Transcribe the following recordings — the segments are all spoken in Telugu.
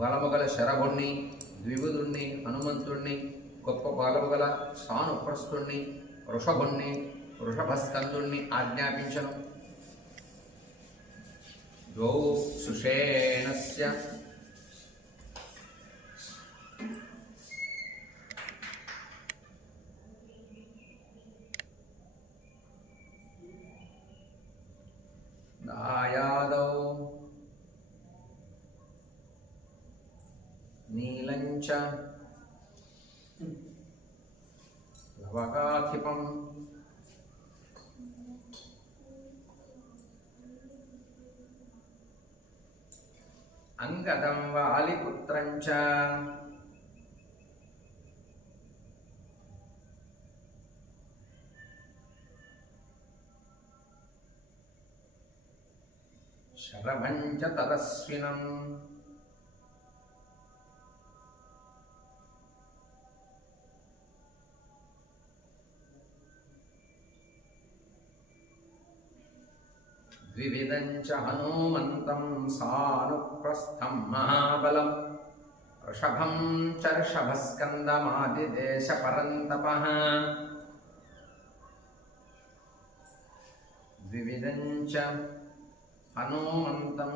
బలముగల శరభుణ్ణి, ద్విబుధుణ్ణి, హనుమంతుణ్ణి, గొప్ప బలముగల సానుప్రస్తుణ్ణి, వృషభుణ్ణి, వృషభస్కందుణ్ణి ఆజ్ఞాపించను. ద్వౌ సుషేణస్య దాయాదౌ నీలంచ లవకాధిపం అంగదం వాలిపుత్రంచ శరభంచ తదస్వినం ద్వివిధంచ హనుమంతం సానుప్రస్థం మహాబలం వృషభం చ ఋషభస్కందమాదిదేశ పరంతపః ద్వివిధంచ హనుమంతం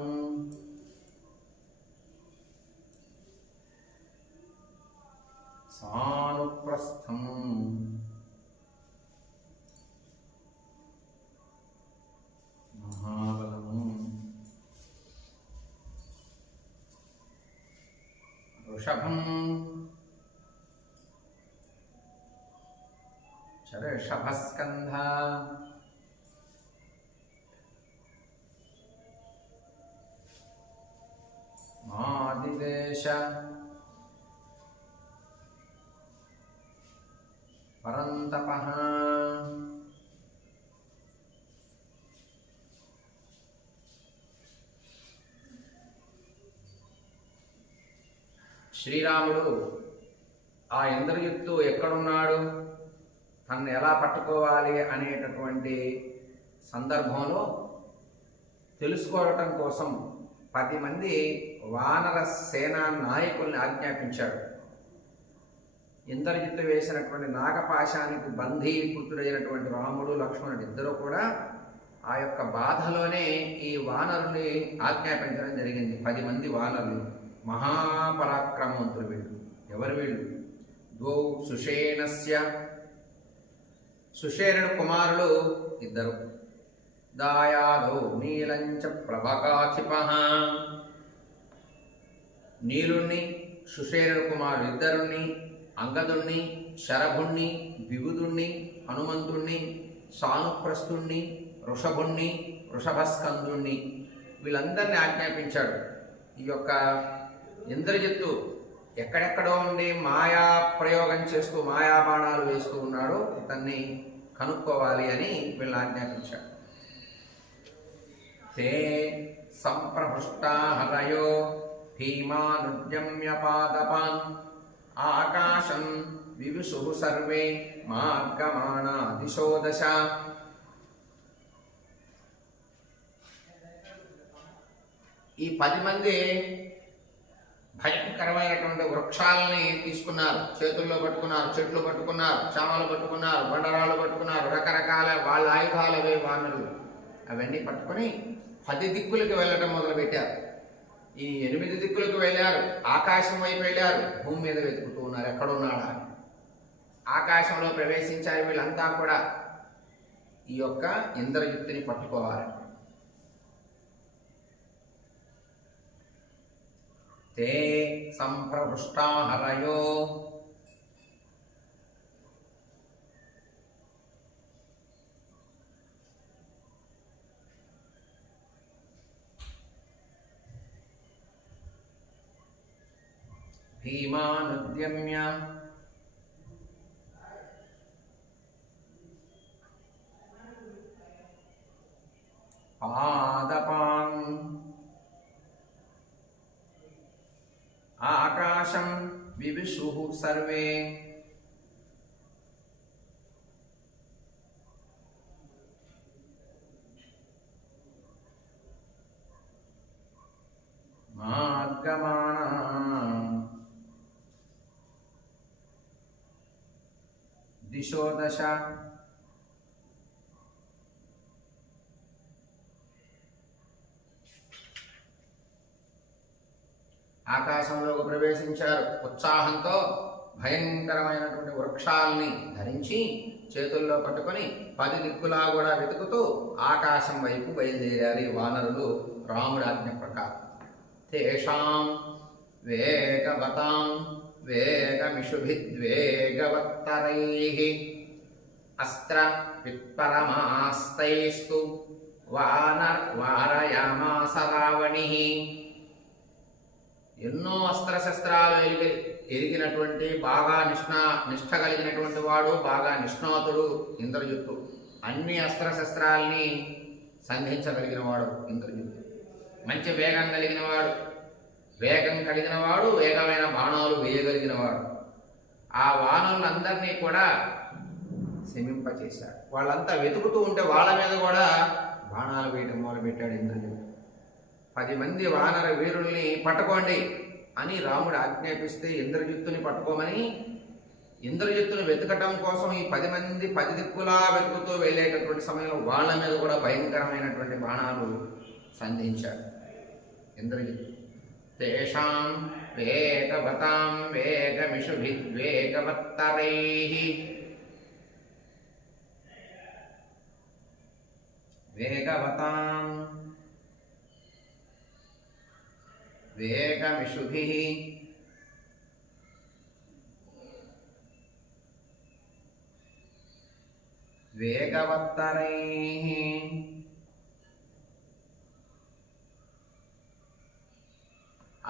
సానుప్రస్థం మహాబలము వృషభం చ ఋషభస్కంధ మాదిదేశ పరంతపః శ్రీరాముడు ఆ ఇంద్రజిత్తు ఎక్కడున్నాడు, తన్ను ఎలా పట్టుకోవాలి అనేటటువంటి సందర్భంలో తెలుసుకోవటం కోసం 10 మంది వానర సేనా నాయకుల్ని ఆజ్ఞాపించాడు. ఇంద్రజిత్తు వేసినటువంటి నాగపాశానికి బంధీకృతుడైనటువంటి రాముడు, లక్ష్మణుడు ఇద్దరు కూడా ఆ యొక్క బాధలోనే ఈ వానరుని ఆజ్ఞాపించడం జరిగింది. 10 మంది వానరులు, మహాపరాక్రమవంతులు వీళ్ళు. ఎవరు వీళ్ళు? ద్వౌ సుషేణస్య, సుషేణుడు కుమారులు ఇద్దరు. దాయాదౌ నీలంచ ప్లవకాధిపః, నీలుణ్ణి సుషేణుడు కుమారులు ఇద్దరుని, అంగదుణ్ణి, శరభుణ్ణి, ద్విబుధుణ్ణి, హనుమంతుణ్ణి, సానుప్రస్తుణ్ణి, వృషభుణ్ణి, వృషభస్కందుణ్ణి వీళ్ళందరినీ ఆజ్ఞాపించాడు. ఈ యొక్క ఇంద్రజిత్తు ఎక్కడెక్కడో ఉండి మాయా ప్రయోగం చేస్తూ మాయాబాణాలు వేస్తూ ఉన్నాడు, ఇతన్ని కనుక్కోవాలి అని వీళ్ళని ఆజ్ఞాపించాడు. తే సంప్రహృష్టా హరయో భీమానుద్యమ్య పాదపాన్ ఆకాశం వివిశుః సర్వే మార్గమాణా దిశో దశ. ఈ 10 మంది భయంకరమైనటువంటి వృక్షాలని తీసుకున్నారు, చేతుల్లో పట్టుకున్నారు, చెట్లు పట్టుకున్నారు, చామలు పట్టుకున్నారు, బండరాలు పట్టుకున్నారు, రకరకాల వాళ్ళ ఆయుధాలు అవే వానరులు అవన్నీ పట్టుకొని 10 దిక్కులకి వెళ్ళటం మొదలుపెట్టారు. ఈ 8 దిక్కులకు వెళ్ళారు, ఆకాశం వైపు వెళ్ళారు, భూమి మీద వెతుకుతూ ఉన్నారు ఎక్కడున్నాడా. ఆకాశంలో ప్రవేశించారు వీళ్ళంతా కూడా ఈ యొక్క ఇంద్రజిత్తుని పట్టుకోవాలి. తే సంప్రహృష్టా హరయో, భీమానుద్యమ్య పాదపాన్ ఆకాశం వివిశుః సర్వే మార్గమాణా దిశో దశ ఆకాశంలోకి ప్రవేశించారు. ఉత్సాహంతో భయంకరమైనటువంటి వృక్షాల్ని ధరించి చేతుల్లో పట్టుకొని 10 దిక్కులా కూడా వెతుకుతూ ఆకాశం వైపు బయలుదేరారు ఈ వానరులు రాముడి ఆజ్ఞ ప్రకారం. తేషాం వేగవతాం వేగమిషుభిద్వేగవత్తరైః అస్త్ర విత్పరమాస్తైస్తు వారయామాస రావణిః. ఎన్నో అస్త్రశస్త్రాలు ఎరిగినటువంటి బాగా నిష్ఠ కలిగినటువంటి వాడు, బాగా నిష్ణాతుడు ఇంద్రజిత్తు. అన్ని అస్త్రశస్త్రాల్ని సంధించగలిగిన వాడు ఇంద్రజిత్తు. మంచి వేగం కలిగిన వాడు, వేగమైన బాణాలు వేయగలిగిన వాడు. ఆ వానరులందరినీ కూడా శమింపచేశాడు. వాళ్ళంతా వెతుకుతూ ఉంటే వాళ్ళ మీద కూడా బాణాలు వేయటం మొదలుపెట్టాడు ఇంద్రజిత్తు. 10 మంది వానర వీరుల్ని పట్టుకోండి అని రాముడు ఆజ్ఞాపిస్తే ఇంద్రజిత్తుని పట్టుకోమని, ఇంద్రజిత్తుని వెతకటం కోసం ఈ 10 మంది 10 దిక్కులా వెతుకుతూ వెళ్ళేటటువంటి సమయంలో వాళ్ళ మీద కూడా భయంకరమైనటువంటి బాణాలు సంధించాడు ఇంద్రజిత్తు. తేషాం వేగవతాం వేగమిషుభిద్వేగవత్తరైః వేగవతాం వేగమిషుభిః వేగవత్తరైః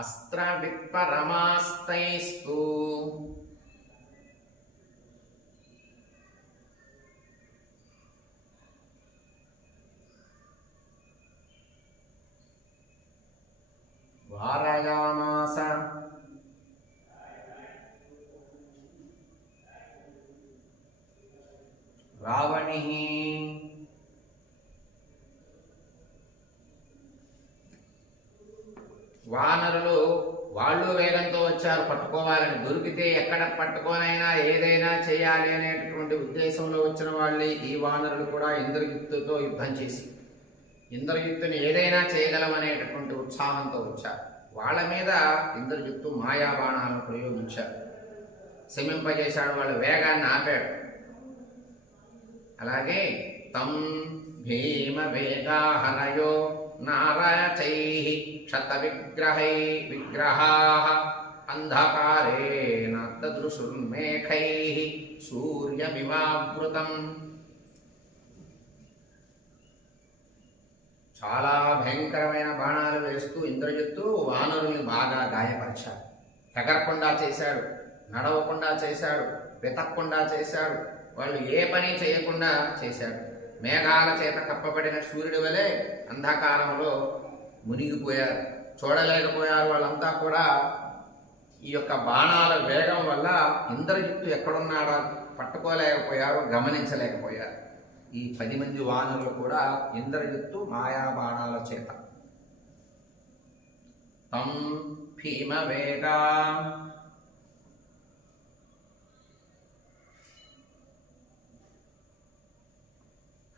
అస్త్రవిత్పరమాస్తైస్తు వారయామాస రావణిః. వానరులు వాళ్ళు వేగంతో వచ్చారు పట్టుకోవాలని. దొరికితే ఎక్కడ పట్టుకోనైనా ఏదైనా చేయాలి అనేటటువంటి ఉద్దేశంలో వచ్చిన వాళ్ళే ఈ వానరులు కూడా ఇంద్రజిత్తుతో యుద్ధం చేసి ఇంద్రజిత్తుని ఏదైనా చేయగలమనేటటువంటి ఉత్సాహంతో వచ్చారు. వాళ్ళ మీద ఇంద్రజిత్తు మాయాబాణాలను ప్రయోగించాడు, శమింపజేశాడు, వాళ్ళ వేగాన్ని ఆపాడు. అలాగే తం భీమ వేగాహరయో నారచైః క్షత విగ్రహాః అంధకారేణ దదృశుర్మేఘైః సూర్యమివావృతం. చాలా భయంకరమైన బాణాలు వేస్తూ ఇంద్రజిత్తు వానరుల్ని బాగా గాయపరిచాడు. ఎగరకుండా చేశాడు, నడవకుండా చేశాడు, వెతక్కుండా చేశాడు, వాళ్ళు ఏ పని చేయకుండా చేశాడు. మేఘాల చేత కప్పబడిన సూర్యుడి వలె అంధకారంలో మునిగిపోయారు, చూడలేకపోయారు. వాళ్ళంతా కూడా ఈ యొక్క బాణాల వేగం వల్ల ఇంద్రజిత్తు ఎక్కడున్నాడో పట్టుకోలేకపోయారు, గమనించలేకపోయారు. ఈ 10 మంది వానరులు కూడా ఇంద్రజిత్తు మాయా బాణాల చేత తం భీమ వేగా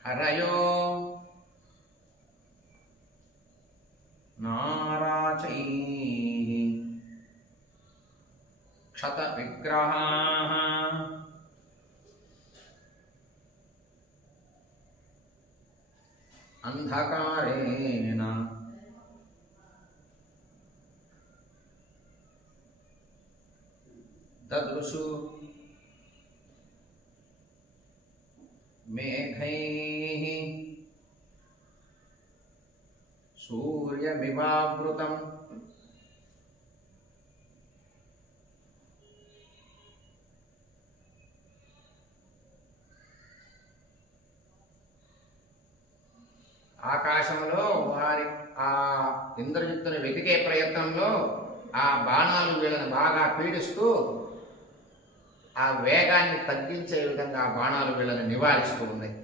హరయో నారాచైః క్షత విగ్రహాః అంధకారేణ దదృశు మేఘైః సూర్యమివావృతం. ఆకాశంలో వారి ఆ ఇంద్రజిత్తుని వెతికే ప్రయత్నంలో ఆ బాణాలు వీళ్ళని బాగా పీడిస్తూ ఆ వేగాన్ని తగ్గించే విధంగా ఆ బాణాలు వీళ్ళని నివారిస్తూ ఉన్నాయి.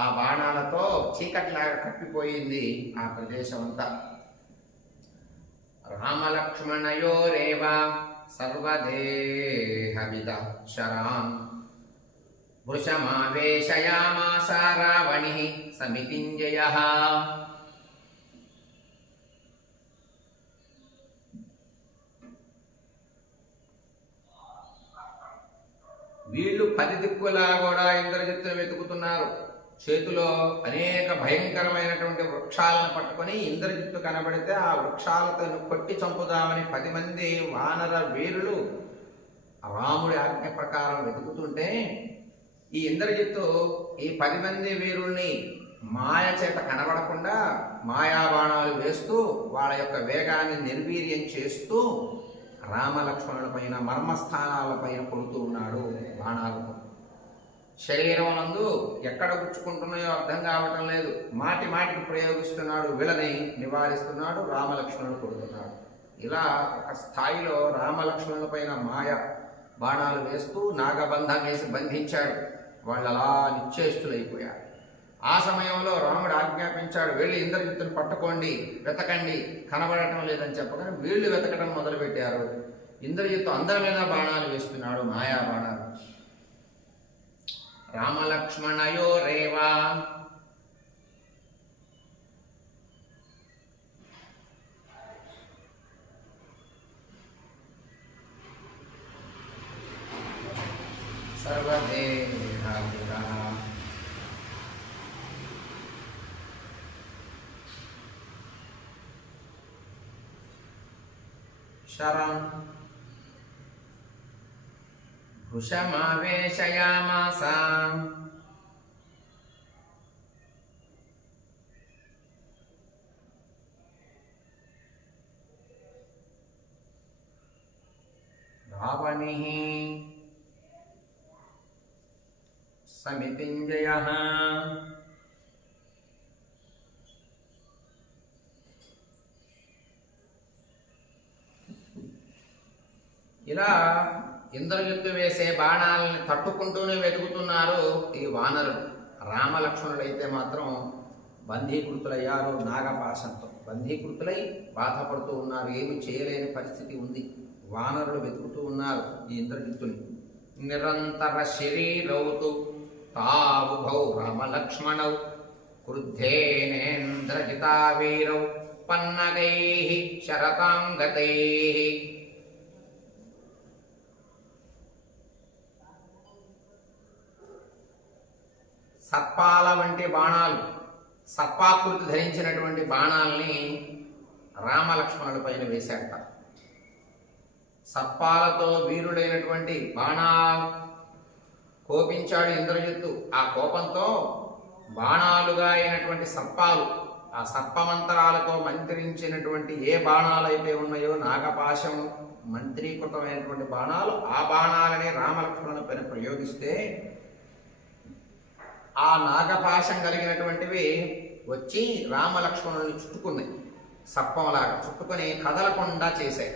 ఆ బాణాలతో చీకట్లాగా కప్పిపోయింది ఆ ప్రదేశం అంతా. రామలక్ష్మణయోరేవ సర్వదేహవిద శరాన్ వృషమావేశయామాస రావణిః సమితింజయః. వీళ్ళు 10 దిక్కులా కూడా ఇంద్రజిత్తును వెతుకుతున్నారు. చేతిలో అనేక భయంకరమైనటువంటి వృక్షాలను పట్టుకొని ఇంద్రజిత్తు కనబడితే ఆ వృక్షాలతో కొట్టి చంపుదామని 10 మంది వానర వీరులు రాముడి ఆజ్ఞ ప్రకారం వెతుకుతుంటే ఈ ఇంద్రజిత్తు ఈ 10 మంది వీరుల్ని మాయ చేత కనబడకుండా మాయాబాణాలు వేస్తూ వాళ్ళ యొక్క వేగాన్ని నిర్వీర్యం చేస్తూ రామలక్ష్మణుల పైన మర్మస్థానాలపైన కొడుతూ ఉన్నాడు బాణాలతో. శరీరం నందు ఎక్కడ గుచ్చుకుంటున్నాయో అర్థం కావటం లేదు. మాటి మాటికి ప్రయోగిస్తున్నాడు, వీళ్ళని నివారిస్తున్నాడు, రామలక్ష్మణులు కొడుతున్నాడు. ఇలా ఒక స్థాయిలో రామలక్ష్మణుల పైన మాయ బాణాలు వేస్తూ నాగబంధం వేసి బంధించాడు. వాళ్ళు అలా నిశ్చేష్టులైపోయారు. ఆ సమయంలో రాముడు ఆజ్ఞాపించాడు, వెళ్ళి ఇంద్రజిత్తుని పట్టుకోండి, వెతకండి, కనబడటం లేదని చెప్పగానే వీళ్ళు వెతకడం మొదలుపెట్టారు. ఇంద్రజిత్తు అందరి మీద బాణాలు వేస్తున్నాడు, మాయా బాణాలు. రామలక్ష్మణయోరేవా సర్వదేహాభిరామ శరం వృషమావేశయామాస రావణిః సమితింజయః. ఇలా ఇంద్రజిత్తు వేసే బాణాలని తట్టుకుంటూనే వెతుకుతున్నారు ఈ వానరులు. రామలక్ష్మణుడైతే మాత్రం బంధీకృతులయ్యారు, నాగపాశంతో బంధీకృతులై బాధపడుతూ ఉన్నారు. ఏమి చేయలేని పరిస్థితి ఉంది. వానరులు వెతుకుతూ ఉన్నారు ఈ ఇంద్రజిత్తుని. నిరంతర శరీరౌతు తావుభౌ రామలక్ష్మణౌ క్రుద్ధేనేంద్రజితా వీరౌ పన్నగైః శరతాంగతైః. సర్పాల వంటి బాణాలు, సర్పాకృతి ధరించినటువంటి బాణాలని రామలక్ష్మణుల పైన వేశాట. సర్పాలతో వీరుడైనటువంటి బాణాలు కోపించాడు ఇంద్రజిత్తు. ఆ కోపంతో బాణాలుగా అయినటువంటి సర్పాలు, ఆ సర్పమంత్రాలతో మంత్రించినటువంటి ఏ బాణాలైతే ఉన్నాయో నాగపాశం మంత్రీకృతమైనటువంటి బాణాలు, ఆ బాణాలని రామలక్ష్మణుల పైన ప్రయోగిస్తే ఆ నాగపాశం కలిగినటువంటివి వచ్చి రామలక్ష్మణుల్ని చుట్టుకున్నాయి. సర్పంలాగా చుట్టుకొని కదలకుండా చేశాయి.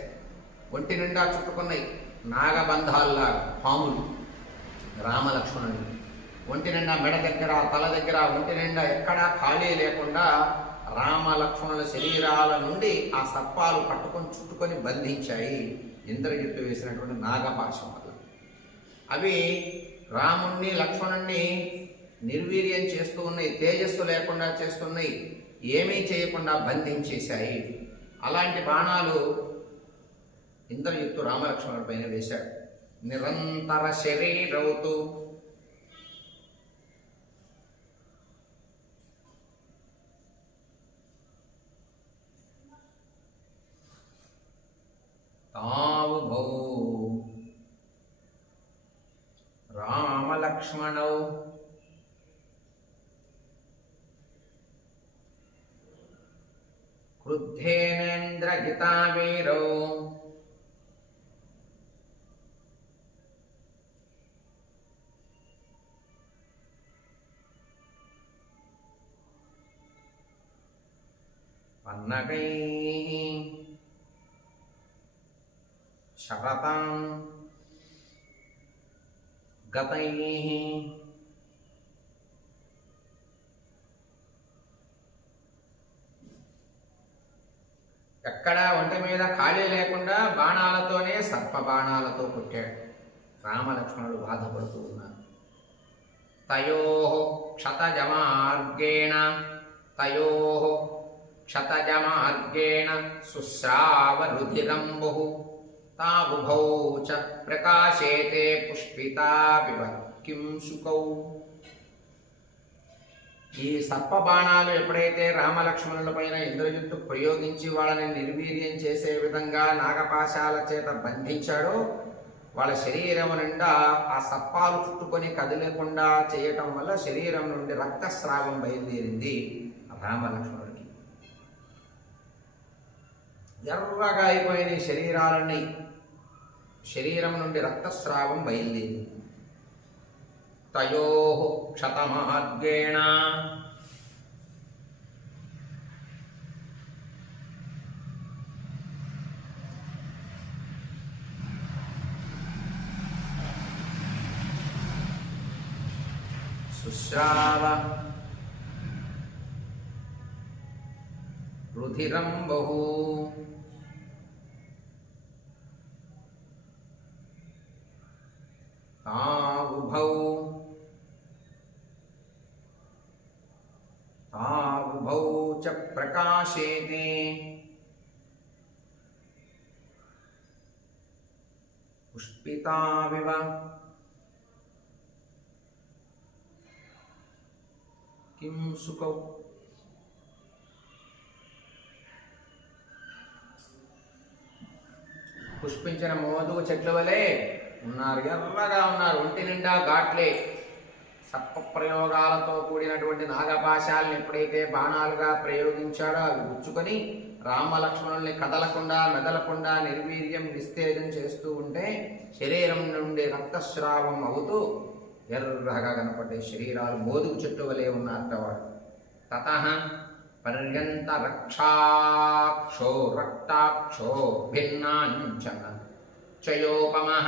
ఒంటి నిండా చుట్టుకున్నాయి నాగబంధాల్లాగా పాములు రామలక్ష్మణుని. ఒంటి నిండా మెడ దగ్గర, తల దగ్గర, ఒంటి నిండా ఎక్కడా ఖాళీ లేకుండా రామలక్ష్మణుల శరీరాల నుండి ఆ సర్పాలు పట్టుకొని చుట్టుకొని బంధించాయి ఇంద్రజిత్తు వేసినటువంటి నాగపాశం వల్ల. అవి రాముణ్ణి లక్ష్మణుణ్ణి నిర్వీర్యం చేస్తూ ఉన్నాయి, తేజస్సు లేకుండా చేస్తున్నాయి, ఏమీ చేయకుండా బంధించేశాయి. అలాంటి బాణాలు ఇంద్రజిత్తు రామలక్ష్మణుడి పైన వేశాడు. నిరంతర శరీరౌతు తావుభౌ రామలక్ష్మణౌ క్రుద్ధేనేంద్రజితా వీరౌ పన్నగైః శరతాం గతైః. ఎక్కడా ఒంటి మీద ఖాళీ లేకుండా బాణాలతోనే సర్ప బాణాలతో కొట్టాడు. రామలక్ష్మణుడు బాధపడుతూ ఉన్నారు. తయోః క్షతజమార్గేణ శుశ్రావరుధిరంబుః తావుభౌ చ ప్రకాశేతే పుష్పితాపివ కిం శుకౌ. ఈ సర్పబాణాలు ఎప్పుడైతే రామలక్ష్మణుల పైన ఇంద్రజిత్తు ప్రయోగించి వాళ్ళని నిర్వీర్యం చేసే విధంగా నాగపాశాల చేత బంధించాడో, వాళ్ళ శరీరం నిండా ఆ సర్పాలు చుట్టుకొని కదిలేకుండా చేయటం వల్ల శరీరం నుండి రక్తస్రావం బయలుదేరింది రామలక్ష్మణుడికి. ఎర్రగా అయిపోయిన శరీరాలన్నీ, శరీరం నుండి రక్తస్రావం బయలుదేరింది. తయోః క్షతమార్గేణ శుశ్రావ రుధిరంబుః తావుభౌ చ ప్రకాశేతే పుష్పితావివ కిం సుఖౌ. పుష్పించిన మోదుగు చెట్ల వలె ఉన్నారు, ఎర్రగా ఉన్నారు, ఒంటి నిండా ఘాట్లే. సర్ప ప్రయోగాలతో కూడినటువంటి నాగపాశాలను ఎప్పుడైతే బాణాలుగా ప్రయోగించాడో అవి గుచ్చుకొని రామలక్ష్మణుల్ని కదలకుండా మెదలకుండా నిర్వీర్యం నిస్తేజం చేస్తూ ఉంటే శరీరం నుండి రక్తస్రావం అవుతూ ఎర్రగా కనపడే శరీరాలు మోదుగు చెట్టు వలె ఉన్నారటవాడు. తతః పర్యంత రక్షాక్షో రక్తాక్షో భిన్నాంచన చయోపమః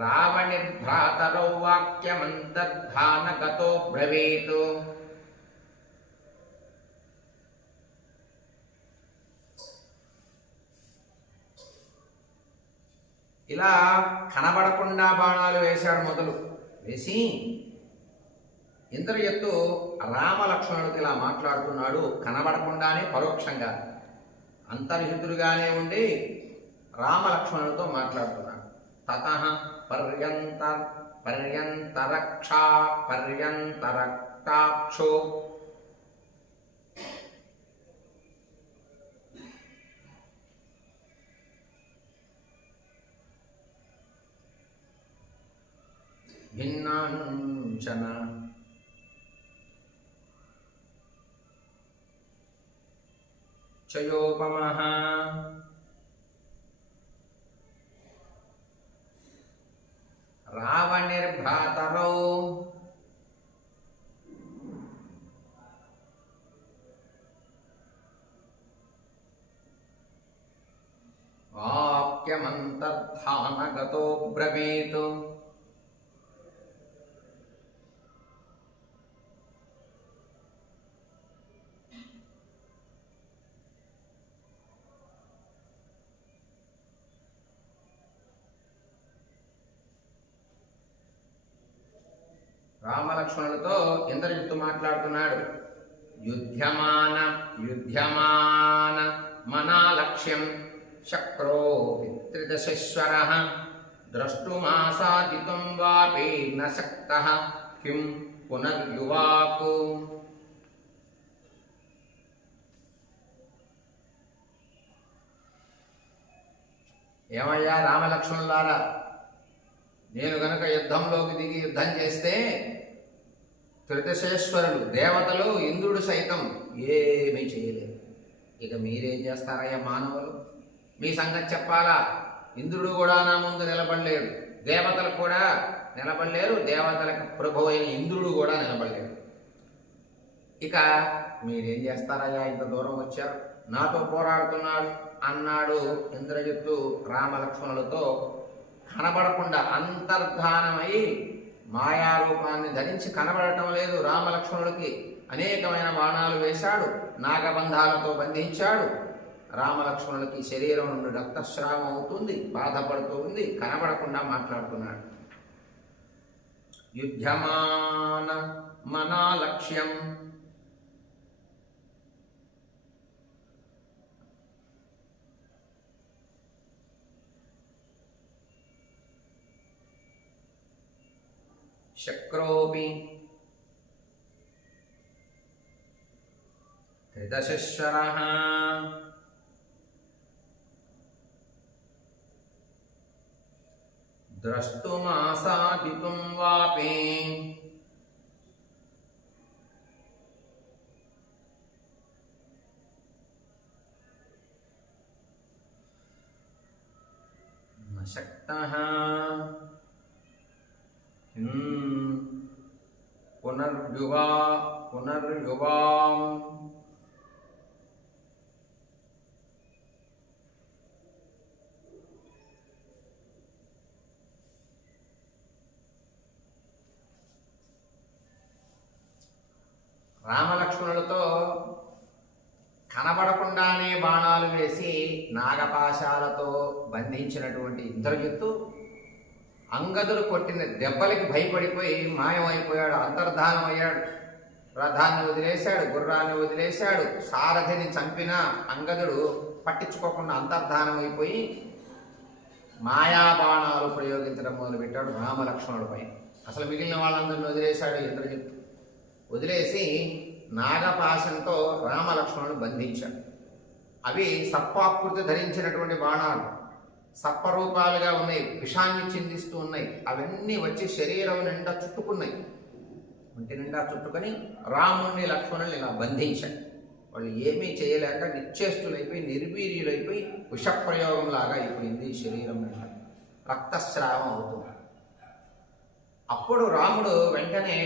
రావణిర్భ్రాతరౌ వాక్యమంతర్ధానగతో బ్రవీత్. ఇలా కనబడకుండా బాణాలు వేశాడు. మొదలు వేసి ఇంద్రజిత్తు రామలక్ష్మణుడికి ఇలా మాట్లాడుతున్నాడు, కనబడకుండానే పరోక్షంగా, అంతర్హితుడుగానే ఉండి రామలక్ష్మణుడితో మాట్లాడుతున్నాడు. తతః పర్యంతరక్షో భిన్నాంచన చయోపమః రావణిర్భ్రాతరౌ వాక్యమంతర్ధానగతో బ్రవీత్. రామలక్ష్మణులతో ఇంద్రజిత్తు మాట్లాడుతున్నాడు. యుధ్యమాన మనాలక్ష్యం శక్రో పితృదశేశ్వరః ద్రష్టుమాసాదితుం వాపి న శక్తః కిం పునర్యువాకు. ఏమయ్యా రామలక్ష్మణులారా, నేను గనక యుద్ధంలోకి దిగి యుద్ధం చేస్తే త్రిదశేశ్వరులు దేవతలు ఇంద్రుడు సైతం ఏమీ చేయలేరు. ఇక మీరేం చేస్తారయ్యా మానవులు? మీ సంగతి చెప్పాలా? ఇంద్రుడు కూడా నా ముందు నిలబడలేడు, దేవతలు కూడా నిలబడలేరు, దేవతలకు ప్రభు అయిన ఇంద్రుడు కూడా నిలబడలేడు. ఇక మీరేం చేస్తారయ్యా? ఇంత దూరం వచ్చారు, నాతో పోరాడుతున్నాడు అన్నాడు ఇంద్రజిత్తు రామలక్ష్మణులతో. కనబడకుండా అంతర్ధానమై మాయారూపాన్ని ధరించి కనబడటం లేదు రామలక్ష్మణుడికి. అనేకమైన బాణాలు వేశాడు, నాగబంధాలతో బంధించాడు. రామలక్ష్మణుడికి శరీరం నుండి రక్తస్రావం అవుతుంది, బాధపడుతూ ఉంది, కనబడకుండా మాట్లాడుతున్నాడు. యుధ్యమాన మనా లక్ష్యం. శక్రోపి త్రిదశశ్వరః ద్రష్టుమాసాదితుం వాపి న శక్తః పునర్యువాం రామలక్ష్మణులతో కనబడకుండానే బాణాలు వేసి నాగపాశాలతో బంధించినటువంటి ఇంద్రజిత్తు అంగదుడు కొట్టిన దెబ్బలకి భయపడిపోయి మాయమైపోయాడు, అంతర్ధానం అయ్యాడు. రథాన్ని వదిలేశాడు, గుర్రాన్ని వదిలేశాడు. సారథిని చంపిన అంగదుడు పట్టించుకోకుండా అంతర్ధానం అయిపోయి మాయాబాణాలు ప్రయోగించడం మొదలుపెట్టాడు రామలక్ష్మణుడిపై. అసలు మిగిలిన వాళ్ళందరినీ వదిలేశాడు ఇంద్రజిత్తు. వదిలేసి నాగపాశంతో రామలక్ష్మణుడు బంధించాడు. అవి సర్పాకృతి ధరించినటువంటి బాణాలు, సర్పరూపాలుగా ఉన్నాయి, విషాన్ని చిందిస్తూ ఉన్నాయి. అవన్నీ వచ్చి శరీరం నిండా చుట్టుకున్నాయి. ఒంటి నిండా చుట్టుకొని రాముణ్ణి లక్ష్మణుల్ని ఇలా బంధించాడు. వాళ్ళు ఏమీ చేయలేక నిశ్చేష్టులైపోయి నిర్వీర్యులైపోయి విషప్రయోగంలాగా అయిపోయింది శరీరం నిండా, రక్తస్రావం అవుతుంది. అప్పుడు రాముడు వెంటనే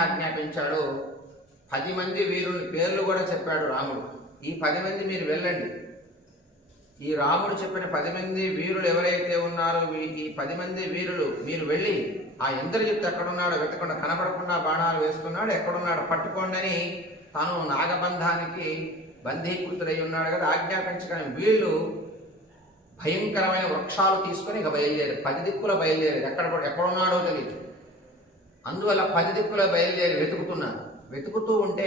ఆజ్ఞాపించాడు. 10 మంది వీరుల పేర్లు కూడా చెప్పాడు రాముడు. ఈ 10 మంది మీరు వెళ్ళండి. ఈ రాముడు చెప్పిన 10 మంది వీరులు ఎవరైతే ఉన్నారో ఈ 10 మంది వీరులు మీరు వెళ్ళి ఆ ఇంద్రజిత్తు ఎక్కడున్నాడో వెతకుండా, కనబడకుండా బాణాలు వేస్తున్నాడు, ఎక్కడున్నాడో పట్టుకోండి అని తాను నాగబంధానికి బంధీకృతుడై ఉన్నాడు కదా ఆజ్ఞాపించగానే వీళ్ళు భయంకరమైన వృక్షాలు తీసుకొని ఇక బయలుదేరి 10 దిక్కుల బయలుదేరి ఎక్కడున్నాడో తెలియదు. అందువల్ల 10 దిక్కుల బయలుదేరి వెతుకుతూ ఉంటే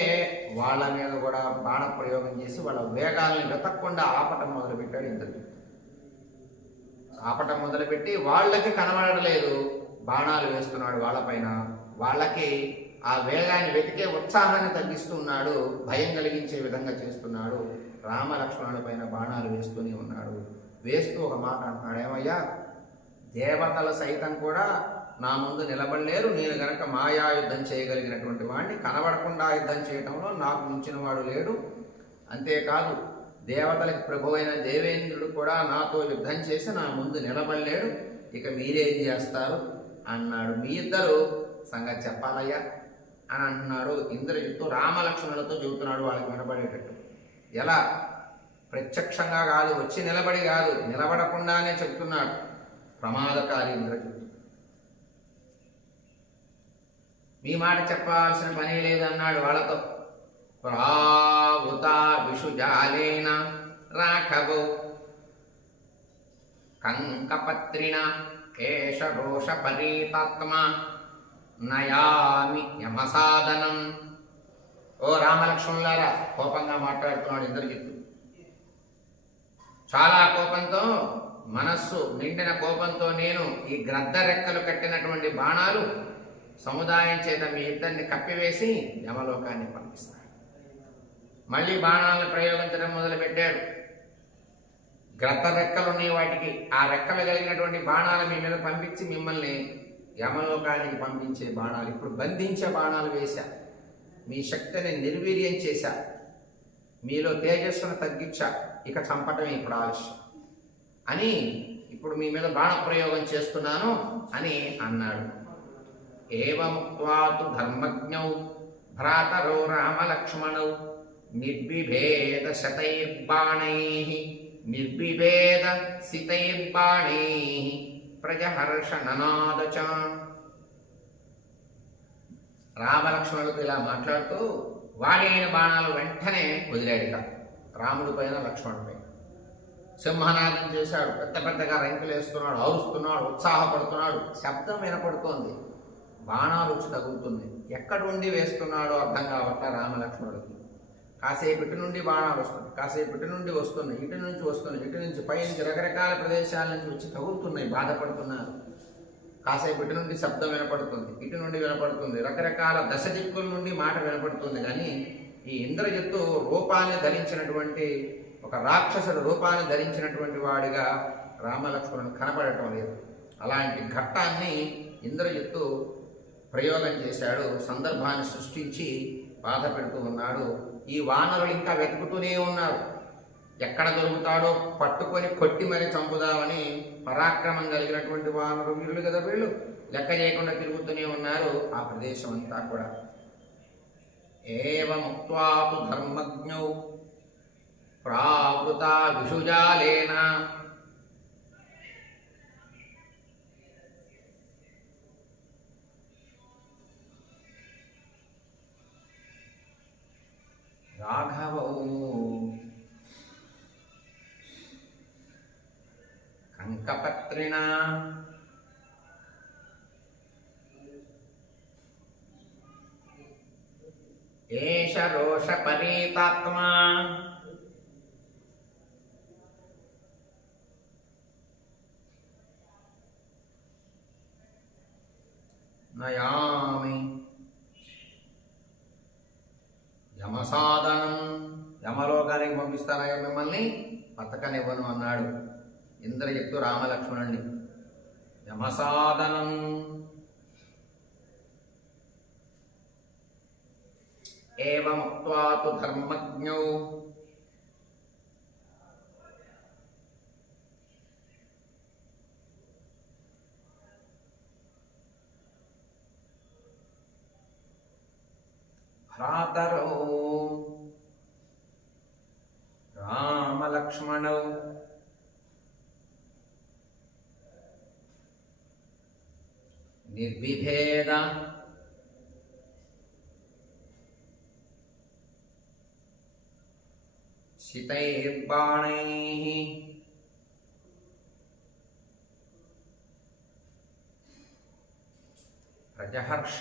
వాళ్ళ మీద కూడా బాణ ప్రయోగం చేసి వాళ్ళ వేగాల్ని వెతకకుండా ఆపటం మొదలుపెట్టాడు ఇంద్రజిత్తు. ఆపటం మొదలుపెట్టి వాళ్ళకి కనబడలేదు, బాణాలు వేస్తున్నాడు వాళ్ళపైన. వాళ్ళకి ఆ వేగాన్ని వెతికే ఉత్సాహాన్ని తగ్గిస్తున్నాడు, భయం కలిగించే విధంగా చేస్తున్నాడు. రామలక్ష్మణుడి పైన బాణాలు వేస్తూనే ఉన్నాడు. వేస్తూ ఒక మాట అంటున్నాడు, ఏమయ్యా, దేవతలు సైతం కూడా నా ముందు నిలబడలేరు. నేను గనక మాయాయుద్ధం చేయగలిగినటువంటి వాడిని, కనబడకుండా యుద్ధం చేయటంలో నాకు మించిన వాడు లేడు. అంతేకాదు దేవతలకు ప్రభు అయిన దేవేంద్రుడు కూడా నాతో యుద్ధం చేసి నా ముందు నిలబడలేడు. ఇక మీరేం చేస్తారు అన్నాడు. మీ ఇద్దరు సంగతి చెప్పాలయ్యా అని అంటున్నాడు ఇంద్రజిత్తు. రామలక్ష్మణులతో చెబుతున్నాడు వాళ్ళకి వినబడేటట్టు. ఎలా? ప్రత్యక్షంగా కాదు, వచ్చి నిలబడి కాదు, నిలబడకుండానే చెప్తున్నాడు. ప్రమాదకారి ఇంద్రజిత్తు. మీ మాట చెప్పాల్సిన పని లేదన్నాడు వాళ్ళతో. ప్రావుత విషుజాలేన రాఘవో కంకపత్రిణ కేశరోష పరీతాత్మ నయామి యమసాదనం. ఓ రామలక్ష్మణులారా, కోపంగా మాట్లాడుతున్నాడు ఇంద్రజిత్తు. చాలా కోపంతో, మనస్సు నిండిన కోపంతో నేను ఈ గ్రద్ద రెక్కలు కట్టినటువంటి బాణాలు సముదాయం చేత మీ ఇద్దరిని కప్పివేసి యమలోకాన్ని పంపిస్తాడు. మళ్ళీ బాణాలను ప్రయోగించడం మొదలుపెట్టాడు. గ్రద్ద రెక్కలున్నాయి వాటికి. ఆ రెక్కలు కలిగినటువంటి బాణాలు మీ మీద పంపించి మిమ్మల్ని యమలోకానికి పంపించే బాణాలు, ఇప్పుడు బంధించే బాణాలు వేశా. మీ శక్తిని నిర్వీర్యం చేశా, మీలో తేజస్సును తగ్గించా. ఇక చంపటమే ఇప్పుడు ఆలస్యం అని ఇప్పుడు మీ మీద బాణ ప్రయోగం చేస్తున్నాను అని అన్నాడు. ఏవముక్త్వా తు ధర్మజ్ఞౌ భ్రాతరౌ రామలక్ష్మణౌ నిర్బిభేద సితైర్బాణైః ప్రజహర్షణనాద చ. రామలక్ష్మణుడితో ఇలా మాట్లాడుతూ వాడైన బాణాలు వెంటనే వదిలాడిక. రాముడి పైన, లక్ష్మణుడి పైన సింహనాదం చేశాడు. పెద్ద పెద్దగా రంకెలు వేస్తున్నాడు, అరుస్తున్నాడు, ఉత్సాహపడుతున్నాడు. శబ్దం వినపడుతోంది. బాణాలు వచ్చి తగులుతుంది. ఎక్కడి నుండి వేస్తున్నాడో అర్థం కావట్ల రామలక్ష్మణుడికి. కాసేపు ఇటు నుండి బాణాలు వస్తుంది, కాసేపు ఇటు నుండి వస్తున్నాయి, ఇటు నుంచి వస్తున్నాయి, ఇటు నుంచి పైనుంచి రకరకాల ప్రదేశాల నుంచి వచ్చి తగులుతున్నాయి, బాధపడుతున్నారు. కాసేపు ఇటు నుండి శబ్దం వినపడుతుంది, ఇటు నుండి వినపడుతుంది, రకరకాల దశ దిక్కుల నుండి మాట వినపడుతుంది. కానీ ఈ ఇంద్రజిత్తు రూపాన్ని ధరించినటువంటి ఒక రాక్షసుడు రూపాన్ని ధరించినటువంటి వాడిగా రామలక్ష్మణుడు కనపడటం లేదు. అలాంటి ఘట్టాన్ని ఇంద్రజిత్తు ప్రయోగం చేశాడు, సందర్భాన్ని సృష్టించి బాధ పెడుతూ ఉన్నాడు. ఈ వానరులు ఇంకా వెతుకుతూనే ఉన్నారు. ఎక్కడ దొరుకుతాడో పట్టుకొని కొట్టి మరి చంపుదామని పరాక్రమం కలిగినటువంటి వానరు వీరులు కదా వీళ్ళు, లెక్క చేయకుండా తిరుగుతూనే ఉన్నారు ఆ ప్రదేశం అంతా కూడా. ఏవముక్త్వాతు ధర్మజ్ఞౌ ప్రావృత విషుజాలేన రాఘవౌ కంకపత్రిణ ఏష రోష పరీతాత్మా నయామి యమసాధనం, యమలోకానికి పంపిస్తానయ్యా మిమ్మల్ని, బతకనివ్వను అన్నాడు ఇంద్రజిత్తు రామలక్ష్మణుణ్ణి. యమసాధనం ఏవముక్త్వా తు ధర్మజ్ఞౌ భ్రాతరౌ రామలక్ష్మణౌ నిర్విభేద శితైర్బాణైః ప్రజహర్ష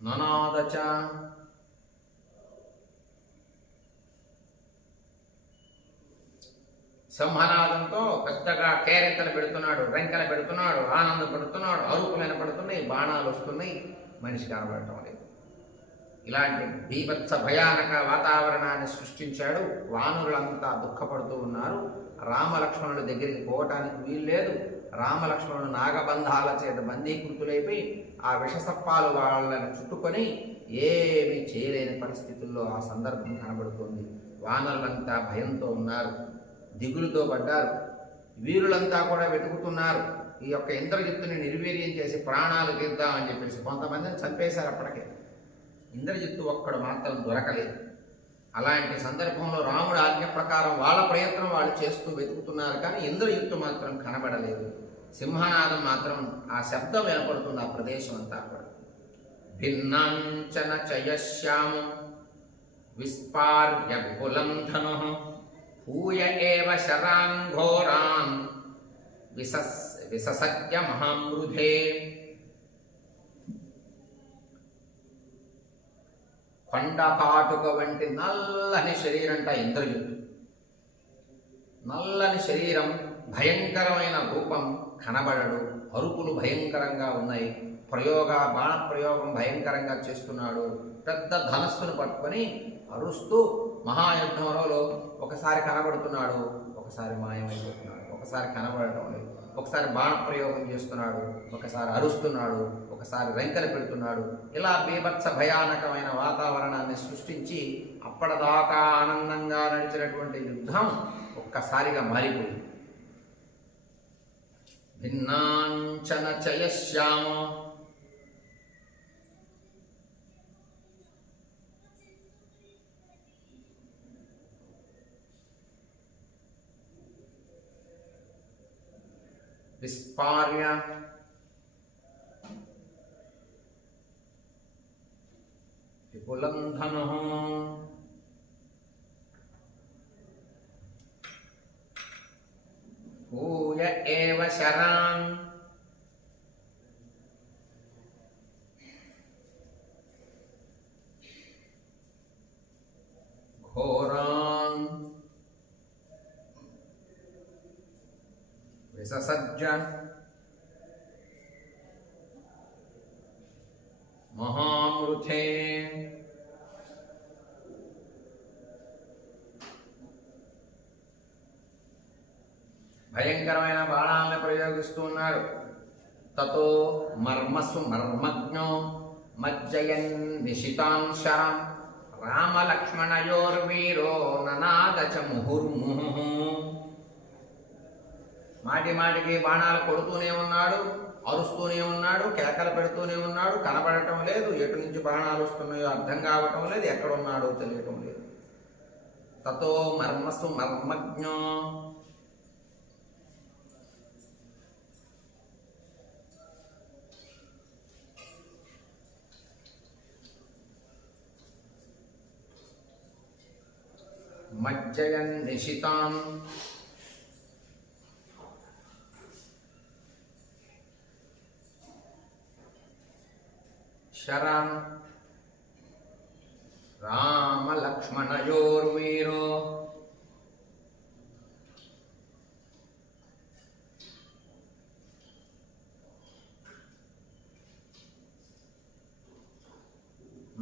ననాద చ సింహనాదంతో పెద్దగా కేరింతలు పెడుతున్నాడు, రెంకలు పెడుతున్నాడు, ఆనందపడుతున్నాడు, అరుపులు వినపడుతున్నాయి, బాణాలు వస్తున్నాయి, మనిషి కనబడటం లేదు. ఇలాంటి బీభత్స భయానక వాతావరణాన్ని సృష్టించాడు. వానరులంతా దుఃఖపడుతూ ఉన్నారు. రామలక్ష్మణుడి దగ్గరికి పోవటానికి వీలు లేదు. రామలక్ష్మణుడు నాగబంధాల చేత బందీకృతులైపోయి ఆ విషసప్పాలు వాళ్ళని చుట్టుకొని ఏమీ చేయలేని పరిస్థితుల్లో ఆ సందర్భం కనబడుతుంది. వానరులంతా భయంతో ఉన్నారు, దిగులుతో పడ్డారు. వీరులంతా కూడా వెతుకుతున్నారు. ఈ యొక్క ఇంద్రజిత్తుని నిర్వీర్యం చేసి ప్రాణాలు తీద్దామని చెప్పేసి కొంతమందిని చంపేశారు. అప్పటికే ఇంద్రజిత్తు ఒక్కడు మాత్రం దొరకలేదు. అలాంటి సందర్భంలో రాముడు ఆజ్ఞ ప్రకారం వాళ్ళ ప్రయత్నం వాళ్ళు చేస్తూ వెతుకుతున్నారు. కానీ ఇంద్రజిత్తు మాత్రం కనబడలేదు. సింహనాదం మాత్రం ఆ శబ్దం వినపడుతుంది ఆ ప్రదేశం అంతా కూడా. భిన్నాంచన చయశ్యాము విస్పార్య విపులం ధను భూయ ఏవ శరాన్ ఘోరాన్ విససజ్య మహామృధే. కొండకాటుక వంటి నల్లని శరీరంట ఇంద్రజిత్తు. నల్లని శరీరం, భయంకరమైన రూపం, కనబడడు. అరుపులు భయంకరంగా ఉన్నాయి. బాణప్రయోగం భయంకరంగా చేస్తున్నాడు. పెద్ద ధనస్సును పట్టుకొని అరుస్తూ మహాయుద్ధంలో ఒకసారి కనబడుతున్నాడు, ఒకసారి మాయమైపోతున్నాడు, ఒకసారి కనబడటం లేదు, ఒకసారి బాణప్రయోగం చేస్తున్నాడు, ఒకసారి అరుస్తున్నాడు, ఒకసారి రెంకలు పెడుతున్నాడు. ఇలా బీభత్స భయానకమైన వాతావరణాన్ని సృష్టించి అప్పటిదాకా ఆనందంగా నడిచినటువంటి యుద్ధం ఒక్కసారిగా మారిపోయింది. భిన్నాంచన చయశ్యామ విస్పార్య విపులం ధనుః భూయ ఏవ శరాన్ ఘోరాన్ విససజ్జ మహామృతే భయంకరమైన బాణాలను ప్రయోగిస్తూ ఉన్నాడు. తతో మర్మసు మర్మజ్ఞో మజ్జయన్ నిశితాంశరం రామలక్ష్మణయోర్వీరో ననాదచ ముహుర్ముహు. మాటి మాటికి బాణాలు కొడుతూనే ఉన్నాడు, అరుస్తూనే ఉన్నాడు, కేకలు పెడుతూనే ఉన్నాడు. కనబడటం లేదు, ఎటు నుంచి బాణాలు వస్తున్నాయో అర్థం కావటం లేదు, ఎక్కడున్నాడో తెలియటం లేదు. తతో మర్మసు మర్మజ్ఞో మజ్జయన్ నిశితాం శరం రామలక్ష్మణయోర్వీరో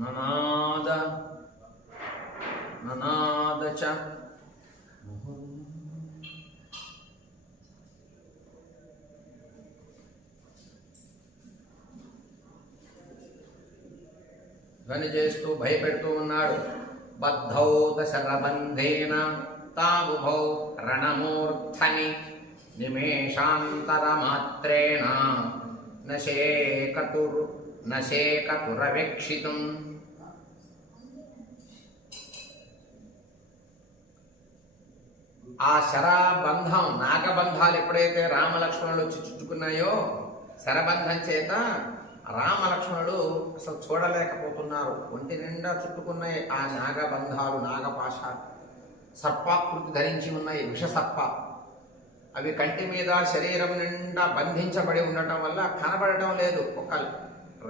ననాద ననాదచ ధ్వని చేస్తూ భయపెడుతూ ఉన్నాడు. బద్ధౌ దశరబంధేన తావుభౌ రణమూర్ధని నిమేషాంతరమాత్రేణ నశేకతురవేక్షితుం. ఆ శరబంధం నాగబంధాలు ఎప్పుడైతే రామలక్ష్మణులు వచ్చి చుట్టుకున్నాయో, శరబంధం చేత రామలక్ష్మణుడు అసలు చూడలేకపోతున్నారు. ఒంటి నిండా చుట్టుకున్నాయి ఆ నాగబంధాలు, నాగపాశాలు. సర్పాకృతి ధరించి ఉన్నాయి, విషసర్ప. అవి కంటి మీద శరీరం నిండా బంధించబడి ఉండటం వల్ల కనబడటం లేదు. ఒక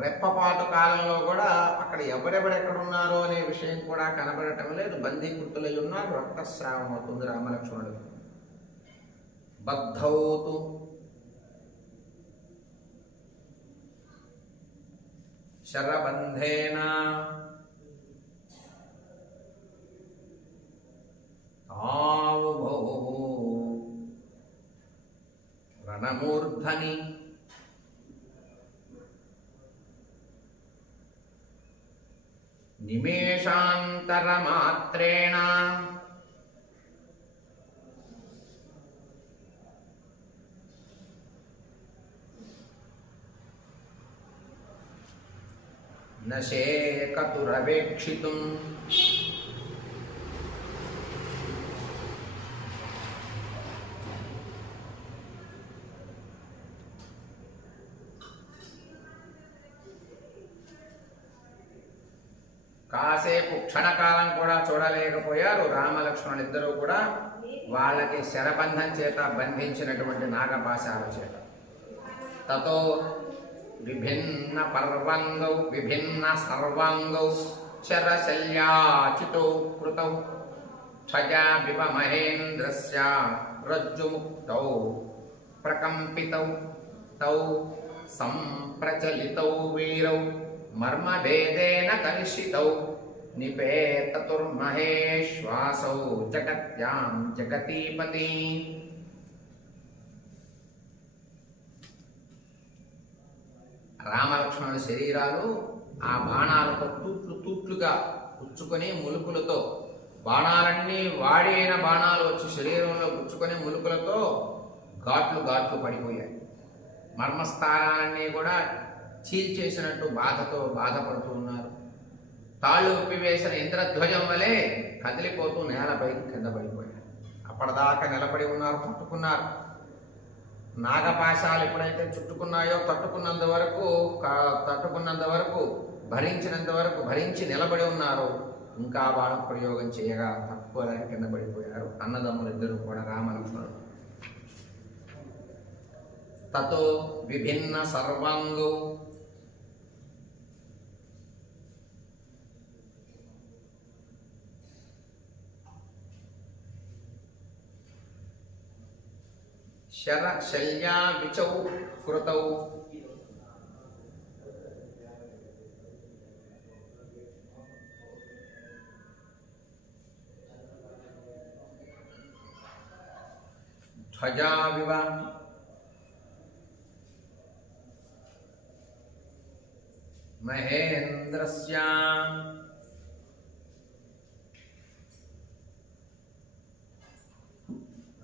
రెప్పపాటు కాలంలో కూడా అక్కడ ఎవరెవరెక్కడున్నారో అనే విషయం కూడా కనబడటం లేదు. బందీకృతులై ఉన్నారు. రక్తస్రావం అవుతుంది రామలక్ష్మణుడు. బద్ధౌతు శరబంధేన తావుభౌ రణమూర్ధని నిమేషాంతరమాత్రేణ నశేకతురవేక్షితుం. కాసేపు క్షణకాలం కూడా చూడలేకపోయారు రామలక్ష్మణులు ఇద్దరూ కూడా. వాళ్ళకి శరబంధం చేత బంధించినటువంటి నాగపాశాల చేత. తతో విభిన్న పర్వంగౌ విభిన్న సర్వాంగౌ శరశల్యాచితౌ కృతౌ క్షయాభివ మహేంద్రస్య రజ్జుముక్తౌ ప్రకంపితౌ తౌ సంప్రచలితౌ వీరౌ మర్మభేదేన కలుషితౌ నిపేతతుర్మహేశ్వాసౌ జగత్యాం జగతీపతి. రామలక్ష్మణుల శరీరాలు ఆ బాణాలతో తూట్లుగా గుచ్చుకొని ములుకులతో, బాణాలన్నీ వాడి అయిన బాణాలు వచ్చి శరీరంలో గుచ్చుకొని ములుకులతో ఘాట్లు పడిపోయాయి. మర్మస్థానాలన్నీ కూడా చీల్చేసినట్టు బాధతో బాధపడుతూ ఉన్నారు. తాళ్ళు ఉప్పివేసిన ఇంద్రధ్వజం వలె కదిలిపోతూ నేలపైకి కింద పడిపోయారు. అప్పటిదాకా నిలబడి ఉన్నారు, పట్టుకున్నారు. నాగపాశాలు ఎప్పుడైతే చుట్టుకున్నాయో తట్టుకున్నంత వరకు భరించినంత వరకు భరించి నిలబడి ఉన్నారు. ఇంకా బాణ ప్రయోగం చేయగా తక్కువ కింద పడిపోయారు అన్నదమ్ములు ఇద్దరు కూడా రామలక్ష్మణుడు. తతో విభిన్న సర్వాంగో శరశల్యా విచౌ కృతౌ ధ్వజావివ మహేంద్రస్య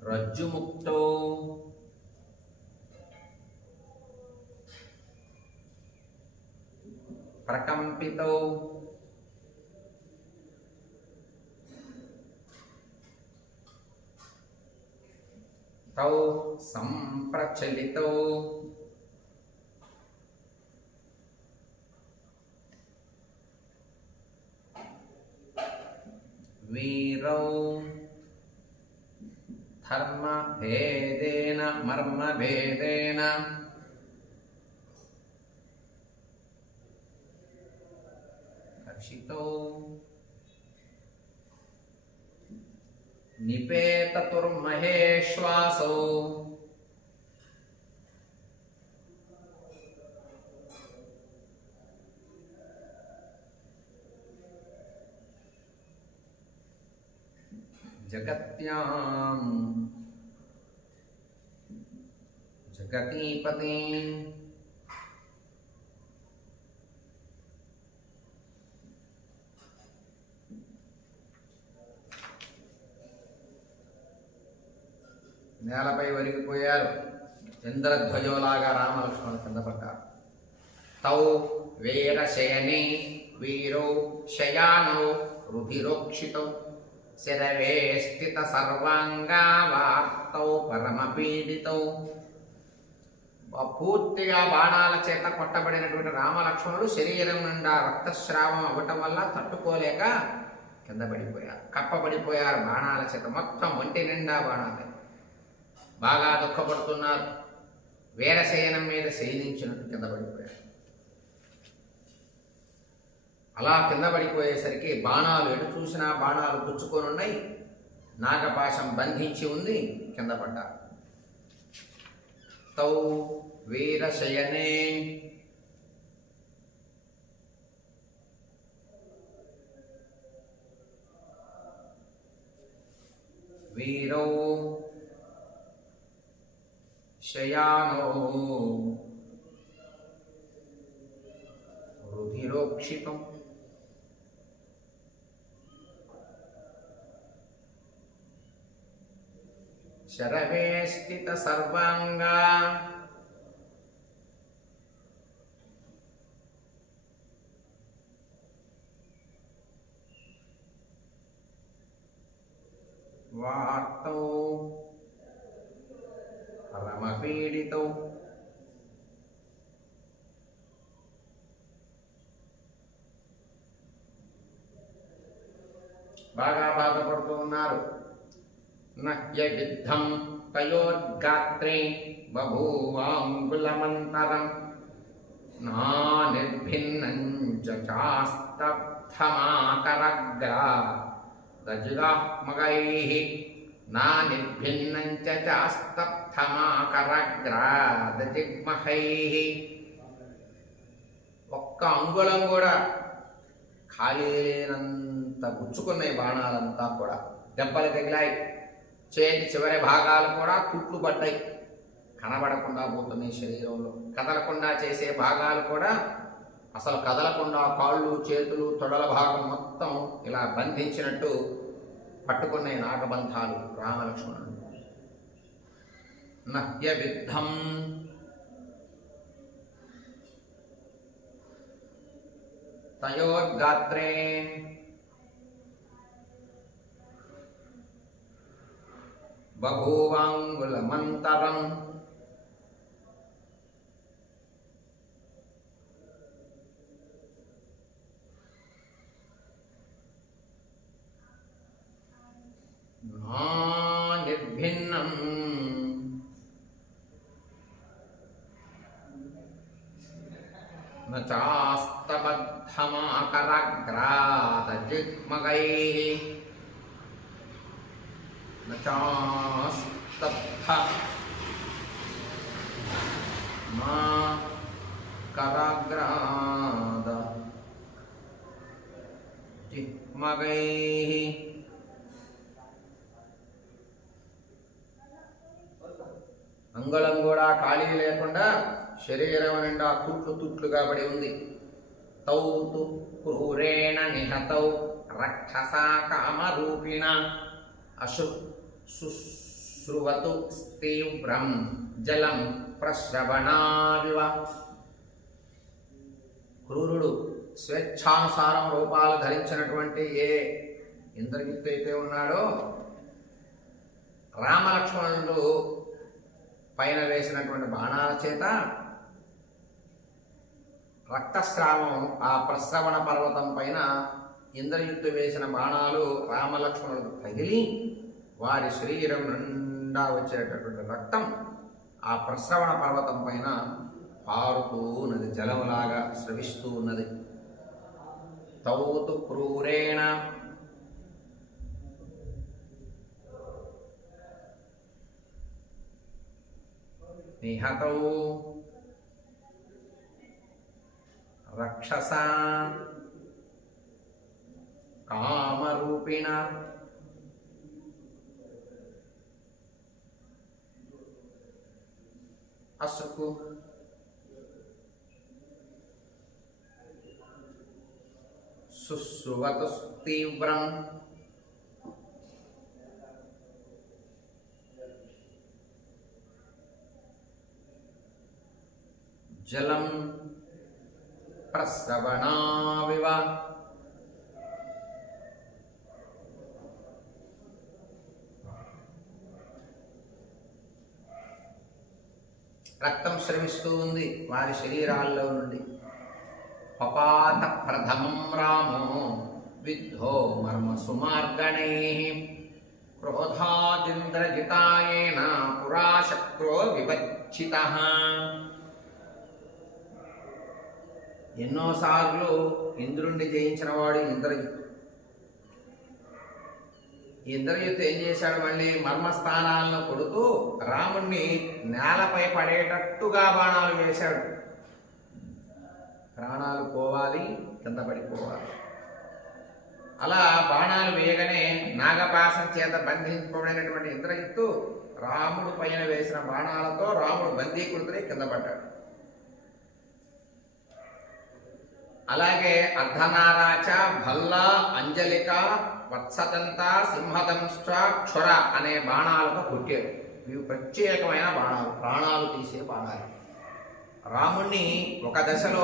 రజ్జుముక్తో ప్రకంపితో తౌ సంప్రచలితో వీరౌ ధర్మభేదేన మర్మభేదేన హర్షితో నిపేతతుర్మహేశ్వాసో జగత్యాం జగతీపతి నేలపై ఒరిగిపోయారు. ఇంద్రధ్వజంలాగా రామలక్ష్మణులు కింద పడ్డారు. తౌ వీరశయనే వీరో శయానో రుధిరోక్షితౌ శరవే స్థిత సర్వాంగావార్తౌ పరమపీడితౌ. పూర్తిగా బాణాల చేత కొట్టబడినటువంటి రామలక్ష్మణుడు శరీరం నిండా రక్తస్రావం అవ్వటం వల్ల తట్టుకోలేక కింద పడిపోయారు, కప్పబడిపోయారు బాణాల చేత. మొత్తం ఒంటి నిండా బాణాలే. బాగా దుఃఖపడుతున్నారు. వీరశయనం మీద శయనించినట్టు కింద పడిపోయారు. అలా కింద పడిపోయేసరికి బాణాలు ఎటు చూసినా బాణాలు గుచ్చుకొని ఉన్నాయి. నాగపాశం బంధించి ఉంది. కింద పడ్డారు. తౌ వీరశయనే వీరౌ శయానో రుధిరోక్షితం శరవే స్థిత సర్వాంగా వార్తౌ పరమపీడితౌ బాగా బాధపడుతూ ఉన్నారు. నహ్యయుద్ధం తయోర్గాత్రే బభూవాంగుళమంతరం నానిర్భిన్నం చాస్తప్తమాకరగ్రా దజిగాత్మగైః నానిర్భిన్నం చాస్తప్తమాకరగ్రా దజిగ్మహైః. ఒక్క అంగుళం కూడా ఖాళీ లేనంత గుచ్చుకున్నాయి బాణాలంతా కూడా. దెబ్బలు తగిలాయి. చేతి చివరి భాగాలు కూడా కుట్లు పడ్డాయి. కనబడకుండా పోతున్నాయి శరీరంలో. కదలకుండా చేసే భాగాలు కూడా అసలు కదలకుండా కాళ్ళు చేతులు తొడల భాగం మొత్తం ఇలా బంధించినట్టు పట్టుకున్నాయి నాగబంధాలు రామలక్ష్మణుడు. నహ్యవిద్ధం తయోర్గాత్రే బభూవాంగుళమంతరం నానిర్భిన్నం న చాస్తబద్ధమాకరగ్రాదజిగ్మగైః న చాస్తబ్ధ మా కరగ్రాద జిగ్మగైః అంగళం కూడా ఖాళీ లేకుండా శరీరం నిండా తుట్లు తుట్లుగా పడి ఉంది. తౌ తు క్రూరేణ నిహతౌ రక్షసా కామరూపిణ శుశ్రువతు తీవ్రం జలం ప్రశ్రవణావివ. క్రూరుడు స్వేచ్ఛానుసారం రూపాలు ధరించినటువంటి ఏ ఇంద్రజిత్తు అయితే ఉన్నాడో రామలక్ష్మణుడు పైన వేసినటువంటి బాణాల చేత రక్తస్రావం ఆ ప్రశ్రవణ పర్వతం పైన ఇంద్రజిత్తు వేసిన బాణాలు రామలక్ష్మణులకు తగిలి వారి శరీరం నిండా వచ్చేటటువంటి రక్తం ఆ ప్రశ్రవణ పర్వతం పైన పారుతూ ఉన్నది, జలములాగా స్రవిస్తూ ఉన్నది. తౌతు క్రూరేణ నిహతౌ రక్షసా కామరూపిణ అసుకు శుశ్రువతు తీవ్రం జలం ప్రశ్రవణావివ. రక్తం స్రవిస్తూ ఉంది వారి శరీరాల్లో నుండి. పపాత ప్రథమం రామో విద్ధో మర్మ సుమార్గణే క్రోధాదింద్రజితాయేన పురాశక్రో విభచ్చితః. ఎన్నోసార్లు ఇంద్రుణ్ణి జయించిన వాడు ఇంద్రజిత్తు. ఇంద్రజిత్తు ఏం చేశాడు? మళ్ళీ మర్మస్థానాలను కొడుతూ రాముణ్ణి నేలపై పడేటట్టుగా బాణాలు వేశాడు. ప్రాణాలు పోవాలి, కింద పడిపోవాలి. అలా బాణాలు వేయగానే నాగపాశం చేత బంధించబడినటువంటి ఇంద్రజిత్తు రాముడు పైన వేసిన బాణాలతో రాముడు బందీకృతుడై కింద పడ్డాడు. అలాగే అర్ధనారాచ, భల్ల, అంజలిక, వత్సదంత, సింహదంష్ట, క్షుర అనే బాణాలతో కొట్టాడు. ఇవి ప్రత్యేకమైన బాణాలు, ప్రాణాలు తీసే బాణాలు. రాముణ్ణి ఒక దశలో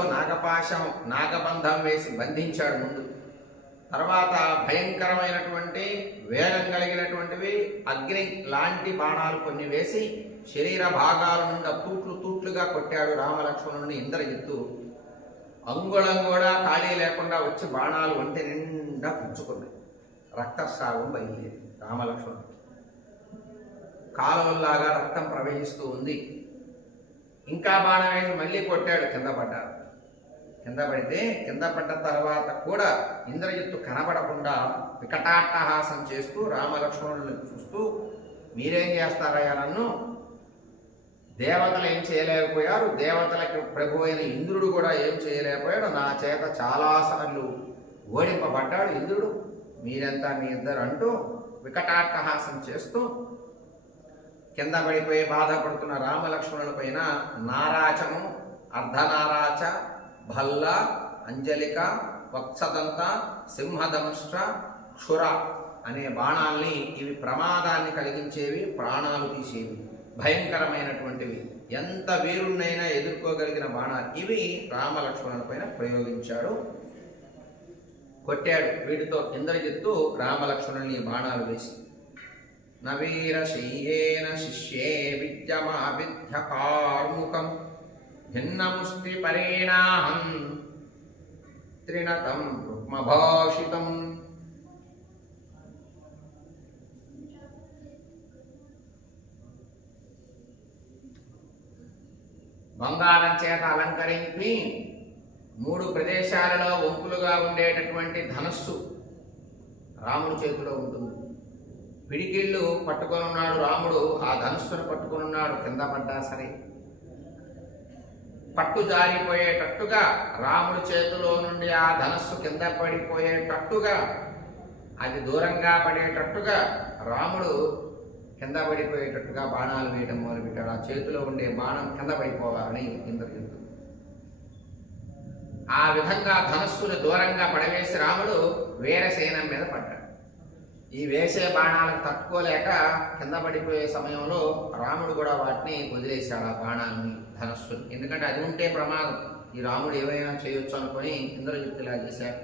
నాగబంధం వేసి బంధించాడు ముందు. తర్వాత భయంకరమైనటువంటి వేగం కలిగినటువంటివి అగ్ని లాంటి బాణాలు కొన్ని వేసి శరీర భాగాల నుండి తూట్లుగా కొట్టాడు రామలక్ష్మణుడిని ఇంద్రజిత్తు. అంగుళం కూడా ఖాళీ లేకుండా వచ్చి బాణాలు ఒంటి నిండా పుచ్చుకున్నాయి. రక్తస్రావం బయలుదేరి రామలక్ష్మణుడు కాలువల్లాగా రక్తం ప్రవహిస్తూ ఉంది. ఇంకా బాణం వేసి మళ్ళీ కొట్టాడు, కింద పడ్డాడు. కింద పడితే కింద పడ్డ తర్వాత కూడా ఇంద్రజిత్తు కనబడకుండా వికటాట్టహాసం చేస్తూ రామలక్ష్మణులను చూస్తూ, మీరేం చేస్తారయ్యా? నన్ను దేవతలు ఏం చేయలేకపోయారు, దేవతలకు ప్రభు అయిన ఇంద్రుడు కూడా ఏం చేయలేకపోయాడు, నా చేత చాలాసార్లు ఓడింపబడ్డాడు ఇంద్రుడు, మీరెంతా మీ ఇద్దరు అంటూ వికటాట్టహాసం చేస్తూ కింద పడిపోయి బాధపడుతున్న రామలక్ష్మణుల పైన నారాచము, అర్ధనారాచ, భల్ల, అంజలిక, వత్సదంత, సింహదంష్ట, క్షుర అనే బాణాల్ని, ఇవి ప్రమాదాన్ని కలిగించేవి, ప్రాణాలు తీసేవి, భయంకరమైనటువంటివి, ఎంత వీరుణ్ణైనా ఎదుర్కోగలిగిన బాణాలు ఇవి రామలక్ష్మణుల పైన ప్రయోగించాడు, కొట్టాడు. వీటితో ఇంద్రజిత్తు రామలక్ష్మణుల్ని బాణాలు వేసి నవీరశయ్యేన శిష్యే విద్యమావిధ్య కార్ముకం భిన్నముష్టి పరేణాహం త్రిణతం రుక్మభాషితం. బంగారం చేత అలంకరించి 3 ప్రదేశాలలో వంపులుగా ఉండేటటువంటి ధనస్సు రాముడి చేతిలో ఉంటుంది. పిడికిళ్ళు పట్టుకొని ఉన్నాడు రాముడు, ఆ ధనస్సును పట్టుకొని ఉన్నాడు. కింద పడ్డా సరే పట్టు జారిపోయేటట్టుగా, రాముడి చేతిలో నుండి ఆ ధనస్సు కింద పడిపోయేటట్టుగా, అది దూరంగా పడేటట్టుగా, రాముడు కింద పడిపోయేటట్టుగా బాణాలు వేయడం మొదలుపెట్టాడు. ఆ చేతిలో ఉండే బాణం కింద పడిపోవాలని ఇంద్రజిత్తు ఆ విధంగా ధనస్సును దూరంగా పడవేసి రాముడు వీరసేనం మీద పడ్డాడు. ఈ వేసే బాణాలకు తట్టుకోలేక కింద పడిపోయే సమయంలో రాముడు కూడా వాటిని వదిలేశాడు, ఆ బాణాన్ని, ధనస్సుని. ఎందుకంటే అది ఉంటే ప్రమాదం, ఈ రాముడు ఏమైనా చేయొచ్చు అనుకుని ఇంద్రజిత్తులా చేశాడు.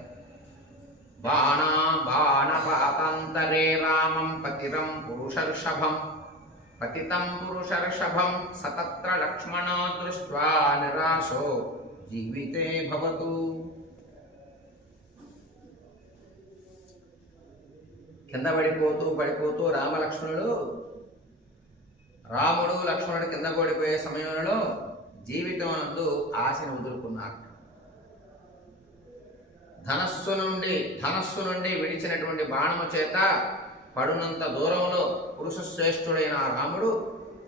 బాణపాతాంతరే రామం పతిరం పురుషర్షభం పతితం పురుషర్షభం సతత్ర లక్ష్మణో దృష్ట్వా నిరాశో జీవితే భవతు. కింద పడిపోతూ రాముడు లక్ష్మణుడు కింద పడిపోయే సమయంలో జీవితం అందు ఆశను వదులుకున్నారు. ధనస్సు నుండి విడిచినటువంటి బాణము చేత పడునంత దూరంలో పురుష శ్రేష్ఠుడైన రాముడు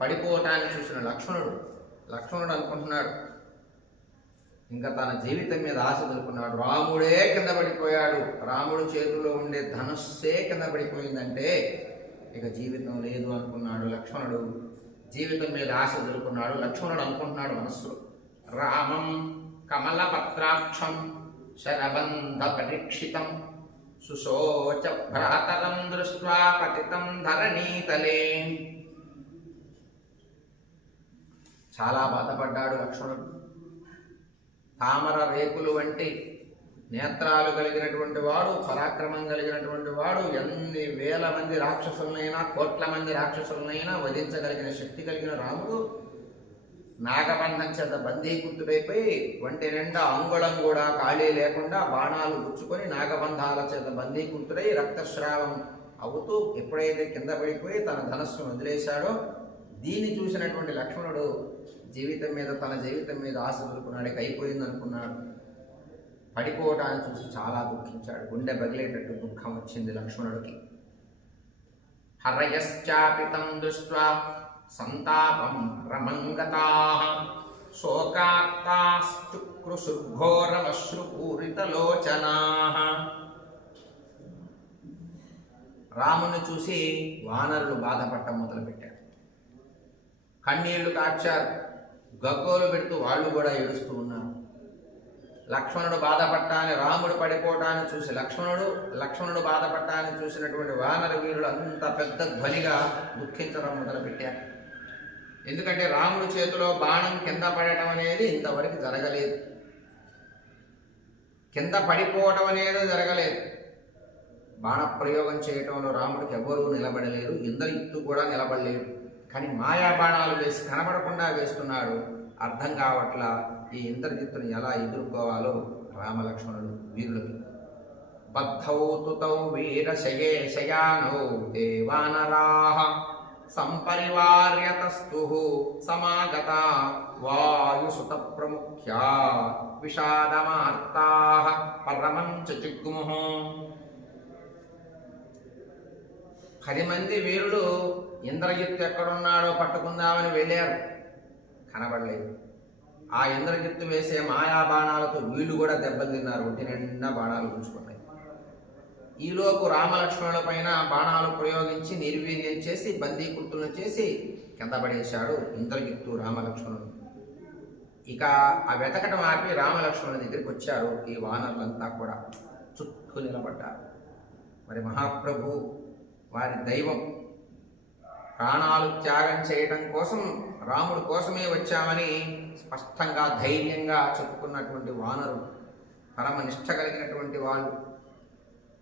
పడిపోవటాన్ని చూసిన లక్ష్మణుడు అనుకుంటున్నాడు, ఇంకా తన జీవితం మీద ఆశ వదులుకున్నాడు. రాముడే కింద పడిపోయాడు, రాముడు చేతిలో ఉండే ధనుస్సే కింద పడిపోయిందంటే ఇక జీవితం లేదు అనుకున్నాడు లక్ష్మణుడు. జీవితం మీద ఆశ వదులుకున్నాడు. లక్ష్మణుడు అనుకుంటున్నాడు మనస్సులో, రామం కమలపత్రాక్షం శరబంధ పరీక్షితం సుశోచ భ్రాతరం దృష్ట్వా పతితం ధరణీతలే. చాలా బాధపడ్డాడు లక్ష్మణుడు. తామర రేకులు వంటి నేత్రాలు కలిగినటువంటి వాడు, పరాక్రమం కలిగినటువంటి వాడు, ఎన్ని వేల మంది రాక్షసులనైనా, కోట్ల మంది రాక్షసులనైనా వధించగలిగిన శక్తి కలిగిన రాముడు నాగబంధం చేత బందీకృతుడైపోయి ఒంటి నిండా అంగుళం కూడా ఖాళీ లేకుండా బాణాలు గుచ్చుకొని నాగబంధాల చేత బందీకృతుడై రక్తస్రావం అవుతూ ఎప్పుడైతే కింద పడిపోయి తన ధనస్సును వదిలేశాడో, దీన్ని చూసినటువంటి లక్ష్మణుడు తన జీవితం మీద ఆశ వదులుకున్నాడు, ఇక అయిపోయింది అనుకున్నాడు. పడిపోవటాన్ని చూసి చాలా దుఃఖించాడు. గుండె బగిలేటట్టు దుఃఖం వచ్చింది లక్ష్మణుడికి. హరయశ్చాపితం దృష్ట్వా సంతాపం రమంగతాః శోకార్తాశ్చుక్రుశుఘోరమశ్రుపూరితలోచనాః. రాముని చూసి వానరులు బాధపడటం మొదలుపెట్టారు, కన్నీళ్లు కార్చారు, గగ్గోలు పెడుతూ వాళ్ళు కూడా ఏడుస్తూ ఉన్నారు. లక్ష్మణుడు బాధపడటాన్ని, రాముడు పడిపోవటాన్ని చూసి లక్ష్మణుడు బాధపడటాన్ని చూసినటువంటి వానర వీరులు అంత పెద్ద ధ్వనిగా దుఃఖించడం మొదలుపెట్టారు. ఎందుకంటే రాముడి చేతిలో బాణం కింద పడటం అనేది ఇంతవరకు జరగలేదు, కింద పడిపోవటం అనేది జరగలేదు. బాణప్రయోగం చేయటంలో రాముడికి ఎవరూ నిలబడలేరు, ఇంద్రజిత్తు కూడా నిలబడలేరు. కానీ మాయా బాణాలు వేసి కనబడకుండా వేస్తున్నాడు. అర్థం కావట్లా ఈ ఇంద్రజిత్తుని ఎలా ఎదుర్కోవాలో రామలక్ష్మణుడు వీరులకి. బద్ధౌ తుతౌ వీరశయేశయానౌ దేవానరాః సంపరివార్యతస్తుః సమాగతా వాయుసుత ప్రముఖ్యా విషాదమార్తాః పరమం చ జిగ్ముః. 10 మంది వీరులు ఇంద్రజిత్తు ఎక్కడున్నాడో పట్టుకుందామని వెళ్ళారు, కనబడలేదు. ఆ ఇంద్రజిత్తు వేసే మాయా బాణాలతో వీళ్ళు కూడా దెబ్బలు తిన్నారు, ఒంటి నిండా బాణాలు ఉంచుకున్నాయి. ఈలోపు రామలక్ష్మణుల పైన బాణాలు ప్రయోగించి నిర్వీర్యం చేసి బందీకృతులను చేసి కింద పడేశాడు ఇంద్రజిత్తు రామలక్ష్మణుడు. ఇక ఆ వెతకటం ఆపి రామలక్ష్మణుల దగ్గరికి వచ్చారు ఈ వానరులంతా కూడా, చుట్టూ నిలబడ్డారు. మరి మహాప్రభు వారి దైవం, ప్రాణాలు త్యాగం చేయటం కోసం, రాముడి కోసమే వచ్చామని స్పష్టంగా ధైర్యంగా చెప్పుకున్నటువంటి వానరులు, పరమ నిష్ఠ కలిగినటువంటి వాళ్ళు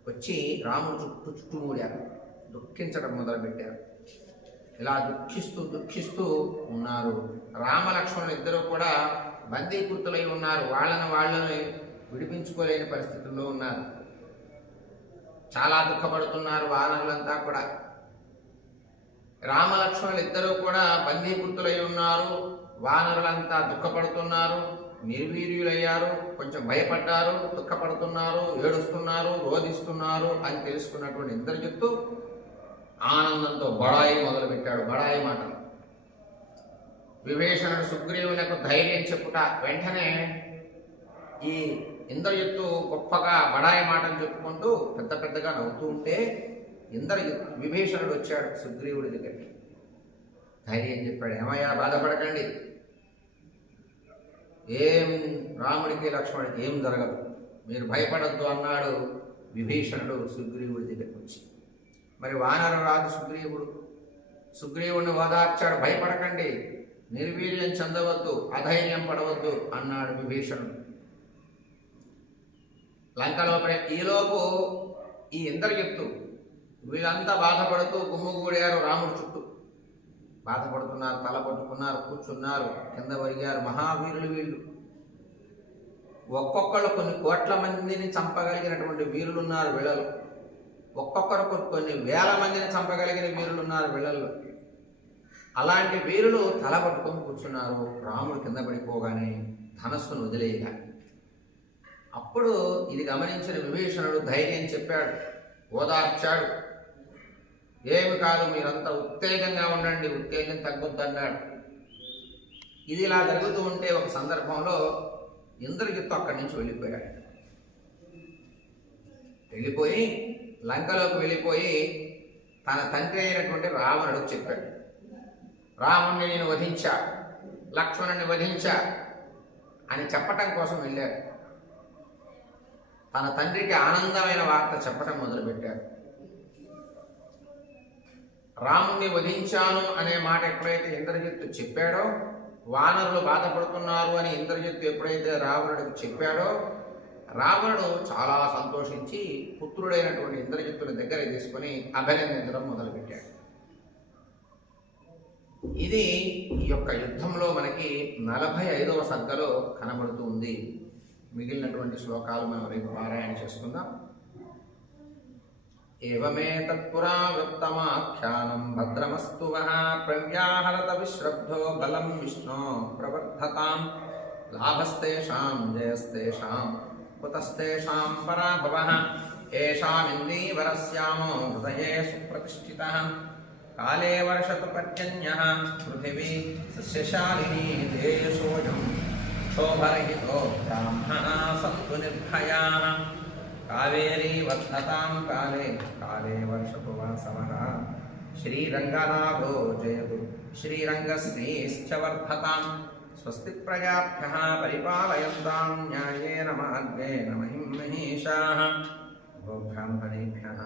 వచ్చి రాముడు చుట్టుమూడారు, దుఃఖించడం మొదలుపెట్టారు. ఇలా దుఃఖిస్తూ ఉన్నారు. రామలక్ష్మణులు ఇద్దరు కూడా బందీకృతులై ఉన్నారు, వాళ్ళని విడిపించుకోలేని పరిస్థితుల్లో ఉన్నారు. చాలా దుఃఖపడుతున్నారు వానరులంతా కూడా. రామలక్ష్మణులు ఇద్దరూ కూడా బందీకృతులై ఉన్నారు, వానరులంతా దుఃఖపడుతున్నారు. నిర్వీర్యులయ్యారు, కొంచెం భయపడ్డారు, దుఃఖపడుతున్నారు, ఏడుస్తున్నారు, రోధిస్తున్నారు అని తెలుసుకున్నటువంటి ఇంద్రజిత్తు ఆనందంతో బడాయి మొదలుపెట్టాడు. బడాయి మాట విభీషణుడు సుగ్రీవులకు ధైర్యం చెప్పుట. వెంటనే ఈ ఇంద్రజిత్తు గొప్పగా బడాయి మాటలు చెప్పుకుంటూ పెద్ద పెద్దగా నవ్వుతూ ఉంటే విభీషణుడు వచ్చాడు సుగ్రీవుడి దగ్గరికి. ధైర్యం చెప్పాడు, ఏమయ్యా బాధపడకండి, ఏం రాముడికి లక్ష్మణుడికి ఏం జరగదు, మీరు భయపడద్దు అన్నాడు విభీషణుడు సుగ్రీవుడి దగ్గరికి వచ్చి. మరి వానర రాజు సుగ్రీవుడిని ఓదార్చాడు, భయపడకండి, నిర్వీర్యం చెందవద్దు, అధైర్యం పడవద్దు అన్నాడు విభీషణుడు. లంకలో ఈలోపు ఈ ఇంద్రజిత్తు వీళ్ళంతా బాధపడుతూ గుమ్ముగూడారు రాముడి చుట్టూ. బాధపడుతున్నారు, తల పట్టుకున్నారు, కూర్చున్నారు, కింద ఒరిగారు. మహావీరులు వీళ్ళు. ఒక్కొక్కళ్ళు కొన్ని కోట్ల మందిని చంపగలిగినటువంటి వీరులున్నారు వీళ్ళలో. ఒక్కొక్కరు కొన్ని వేల మందిని చంపగలిగిన వీరులున్నారు వీళ్ళల్లో. అలాంటి వీరులు తల పట్టుకొని కూర్చున్నారు. రాముడు కింద పడిపోగానే ధనస్సును వదిలేయగా. అప్పుడు ఇది గమనించిన విభీషణుడు ధైర్యం చెప్పాడు, ఓదార్చాడు. ఏమి కాదు, మీరంతా ఉత్తేజంగా ఉండండి, ఉత్తేజం తగ్గొద్దన్నాడు. ఇది ఇలా జరుగుతూ ఉంటే ఒక సందర్భంలో ఇంద్రజిత్తు అక్కడి నుంచి వెళ్ళిపోయాడు. లంకలోకి వెళ్ళిపోయి తన తండ్రి అయినటువంటి రావణుడికి చెప్పాడు, రాముణ్ణి నేను వధించా, లక్ష్మణుని వధించా అని చెప్పటం కోసం వెళ్ళాడు. తన తండ్రికి ఆనందమైన వార్త చెప్పటం మొదలుపెట్టాడు. రాముణ్ణి వధించాను అనే మాట ఎప్పుడైతే ఇంద్రజిత్తు చెప్పాడో, వానరులు బాధపడుతున్నారు అని ఇంద్రజిత్తు ఎప్పుడైతే రావణుడికి చెప్పాడో, రావణుడు చాలా సంతోషించి పుత్రుడైనటువంటి ఇంద్రజిత్తుని దగ్గర తీసుకుని అభినందించడం మొదలుపెట్టాడు. ఇది ఈ యొక్క యుద్ధంలో మనకి 45వ సర్గలో కనబడుతూ ఉంది. మిగిలినటువంటి శ్లోకాలు మనం రేపు పారాయణ చేసుకుందాం. ఏవమేతత్పురా వృత్తమాఖ్యానం భద్రమస్తు వః ప్రవ్యాహరత విశ్రబ్ధో బలం విష్ణో ప్రవర్ధతాం లాభస్తేషాం జయస్తేషాం కుతస్తేషాం పరాభవః ఏషామిందీవరస్యామో హృదయే సుప్రతిష్ఠితః కాలే వర్షతు పర్జన్యః పృథివీ సస్యశాలినీ దేశోऽయం క్షోభరహితో బ్రాహ్మణా సంతు నిర్భయాః కావేరీ వర్ధతాం కాలే కాలే వర్షతు వాసవః శ్రీరంగనాథో జయతు శ్రీరంగశ్రీశ్చ వర్ధతాం స్వస్తి ప్రజాభ్యః పరిపాలయంతాం న్యాయేన మార్గేణ మహిం మహీషాః గోబ్రాహ్మణేభ్యః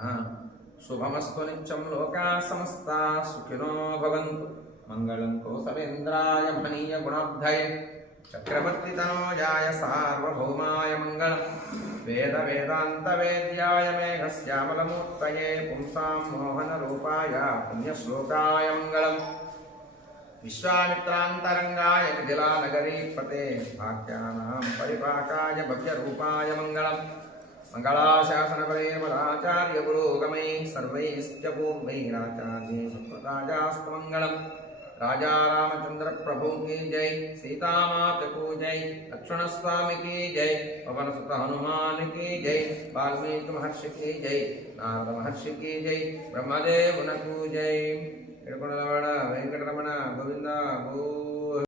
శుభమస్తు నిత్యం లోకాః సమస్తాః సుఖినో భవంతు మంగళం కోసలేంద్రాయ మహనీయ గుణాబ్ధయే చక్రవర్తి తనోజాయ సార్వభౌమాయ మంగళం వేద వేదాంత వేద్యాయ మేఘశ్యామలమూర్తయే పుంసాం మోహన రూపాయ పుణ్యశ్లోకాయ మంగళం విశ్వామిత్రాంతరంగాయ మిథిలానగరీపతే భాగ్యానాం పరిపాకాయ భవ్యరూపాయ మంగళం మంగళాశాసనపరేమరాచార్య పురోగమై సర్వైశ్చ పూర్వైరాచార్యై సత్వతాజాస్తు మంగళం राजा रामचंद्र प्रभु की जय, सीता माता को जय, लक्ष्मण स्वामी की जय, पवन सुत हनुमान की जय, वाल्मीकि महर्षि की जय, नारद महर्षि की जय, ब्रह्मदेव को जय। वेंकटरमण गोविंदा गो।